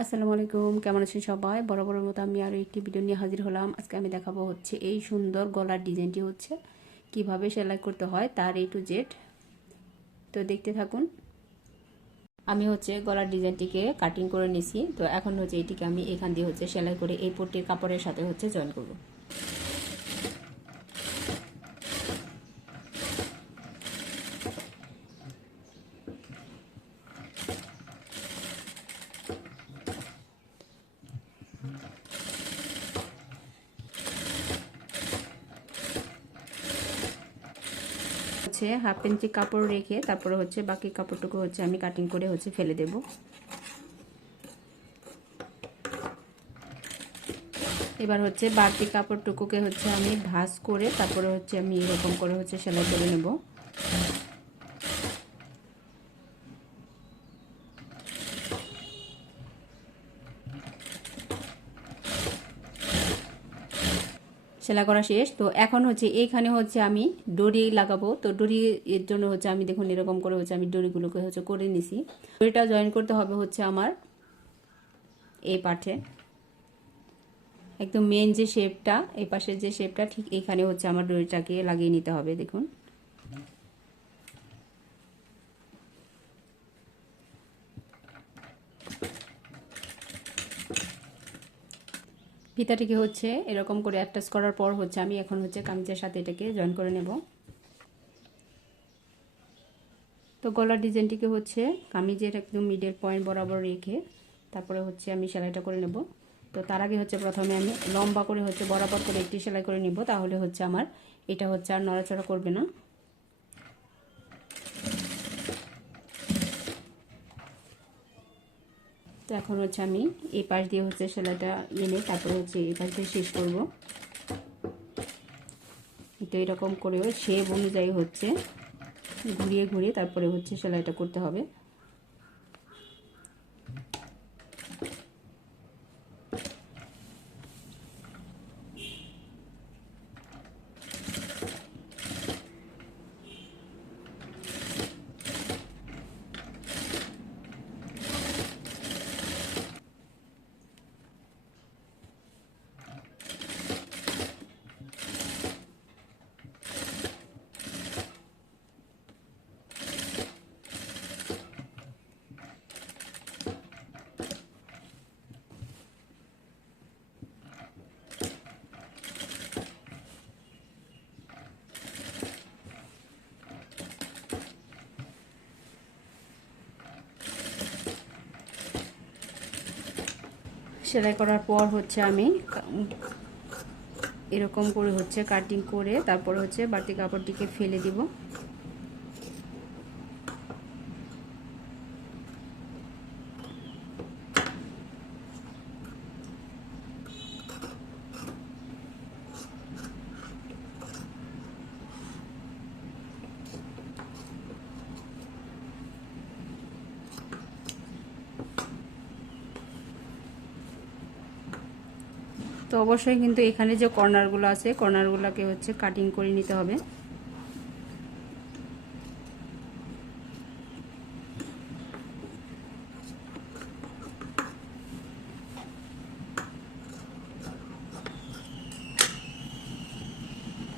আসসালামু আলাইকুম, কেমন আছেন সবাই? বড় বড় মতো আমি আরও একটি ভিডিও নিয়ে হাজির হলাম। আজকে আমি দেখাবো হচ্ছে এই সুন্দর গলার ডিজাইনটি হচ্ছে, কীভাবে সেলাই করতে হয় তার এ টু জেড তো দেখতে থাকুন। আমি হচ্ছে গলার ডিজাইনটিকে কাটিং করে নিছি। তো এখন হচ্ছে এটিকে আমি এখান দিয়ে হচ্ছে সেলাই করে এই পট্টির কাপড়ের সাথে হচ্ছে জয়েন করব। হচ্ছে হাফ ইঞ্চি কাপড় রেখে তারপরে হচ্ছে বাকি কাপড়টুকু হচ্ছে আমি কাটিং করে হচ্ছে ফেলে দেব। এবার হচ্ছে বাড়তি কাপড়টুকুকে হচ্ছে আমি ভাঁজ করে তারপরে হচ্ছে আমি এরকম করে হচ্ছে সেলাই করে নেব। সেলাই করা শেষ। তো এখন হচ্ছে এইখানে হচ্ছে আমি ডরি লাগাবো। তো ডরি এর জন্য হচ্ছে আমি দেখুন এরকম করে হচ্ছে আমি ডরিগুলোকে হচ্ছে করে নিছি। ডরিটা জয়েন করতে হবে হচ্ছে আমার এই পাঠে। একদম মেন যে শেপটা এই পাশের যে শেপটা ঠিক এখানে হচ্ছে আমার ডরিটাকে লাগিয়ে নিতে হবে, দেখুন। ফিতাটিকে হচ্ছে এরকম করে অ্যাটাচ করার পর হচ্ছে আমি এখন হচ্ছে কামিজের সাথে এটাকে জয়েন করে নেব। তো গলার ডিজাইনটিকে হচ্ছে কামিজের একদম মিডের পয়েন্ট বরাবর রেখে তারপরে হচ্ছে আমি সেলাইটা করে নেব। তো তার আগে হচ্ছে প্রথমে আমি লম্বা করে হচ্ছে বরাবর করে একটি সেলাই করে নিব, তাহলে হচ্ছে আমার এটা হচ্ছে আর নড়াচড়া করবে না। তো এখন হচ্ছে আমি এই পাশ দিয়ে হচ্ছে সেলাইটা এনে তারপরে হচ্ছে এই পাশ দিয়ে শেষ করব। তো এরকম করেও শেপ অনুযায়ী হচ্ছে, ঘুরিয়ে ঘুরিয়ে তারপরে হচ্ছে সেলাইটা করতে হবে। সেলাই করার পর হচ্ছে আমি এরকম করে হচ্ছে কাটিং করে তারপর হচ্ছে বাড়তি কাপড়টিকে ফেলে দিব। তো অবশ্যই কিন্তু এখানে যে কর্নারগুলো আছে, কর্নারগুলোকে হচ্ছে কাটিং করে নিতে হবে।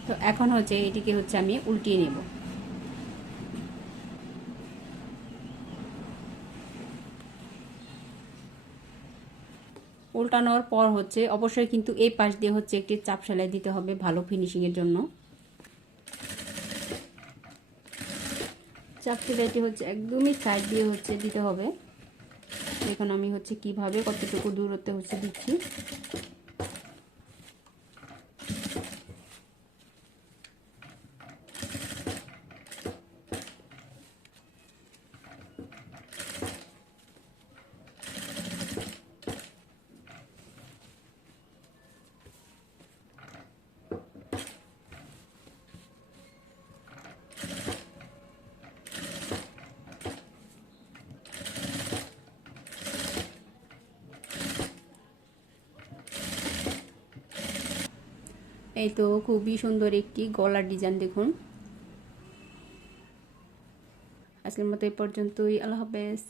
তো এখন হচ্ছে এটিকে হচ্ছে আমি উল্টিয়ে নেব। উল্টানোর পর হচ্ছে অবশ্যই কিন্তু এই পাশ দিয়ে হচ্ছে একটি চাপ সেলাই দিতে হবে ভালো ফিনিশিংয়ের জন্য। চাপ সেলাইটি হচ্ছে একদমই সাইড দিয়ে হচ্ছে দিতে হবে। এখন আমি হচ্ছে কীভাবে কতটুকু দূরত্বে হচ্ছে দিচ্ছি। এই তো খুবই সুন্দর একটি গলার ডিজাইন দেখুন। আজকের মতো এই পর্যন্তই আল্লাহ হাফেজ।